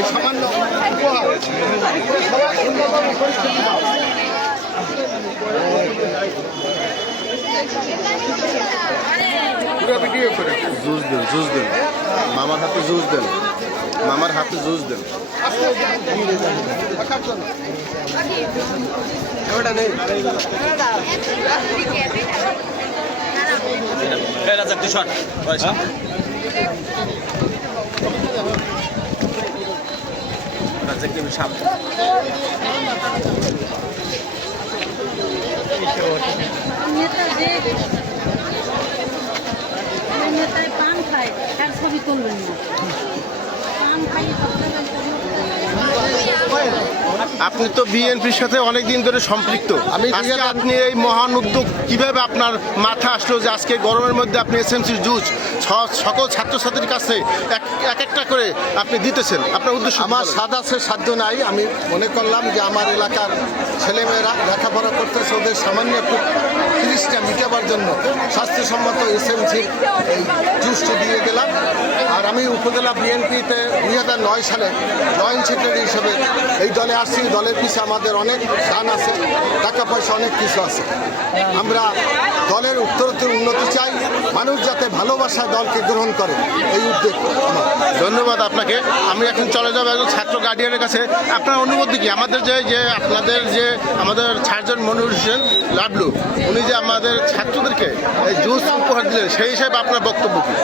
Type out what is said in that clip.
এই সামান্য উপহার সবাই সুন্দরভাবে পরিস্থিতি পুরো ভিডিও করে জুস দেন মামার হাতে জুস দেন, মামার হাতে জুস দেন। ওটা নেই নেতায় পান খায় তার ছবি তুলবেন না পান খাই আপনি তো বিএনপির সাথে অনেক দিন ধরে সম্পৃক্ত। আজকে আপনি এই মহান উদ্যোগ কিভাবে আপনার মাথা আসলো যে আজকে গরমের মধ্যে আপনি এসএমসি জুস সকল ছাত্রছাত্রীর কাছে এক একটা করে আপনি দিতেছেন, আপনার উদ্দেশ্য? আমার সাদাসে সাধ্য নাই। আমি মনে করলাম যে আমার এলাকার ছেলেমেয়েরা লেখাপড়া করতেছে, ওদের সামান্য একটু তিরিশটা মিটাবার জন্য স্বাস্থ্যসম্মত এসএমসির এই জুসটি দিয়ে গেলাম। আর আমি উপজেলা বিএনপিতে 2009 সালে জয়েন্ট সেক্রেটারি হিসেবে এই দলে আসছি। দলের পিছিয়ে আমাদের অনেক দান আছে, টাকা পয়সা অনেক কিছু আছে। আমরা দলের উত্তরোত্তর উন্নতি চাই, মানুষ যাতে ভালোবাসায় দলকে গ্রহণ করে, এই উদ্যোগ আমার। ধন্যবাদ আপনাকে। আমি এখন চলে যাবো একজন ছাত্র গার্ডিয়ানের কাছে। আপনার অনুভূতি কি? আমাদের আপনাদের আমাদের সার্জন মনিরুল হোসেন লাডলু, উনি যে আমাদের ছাত্রদেরকে এই জুস উপহার দিলেন, সেই হিসাবে আপনার বক্তব্য কি?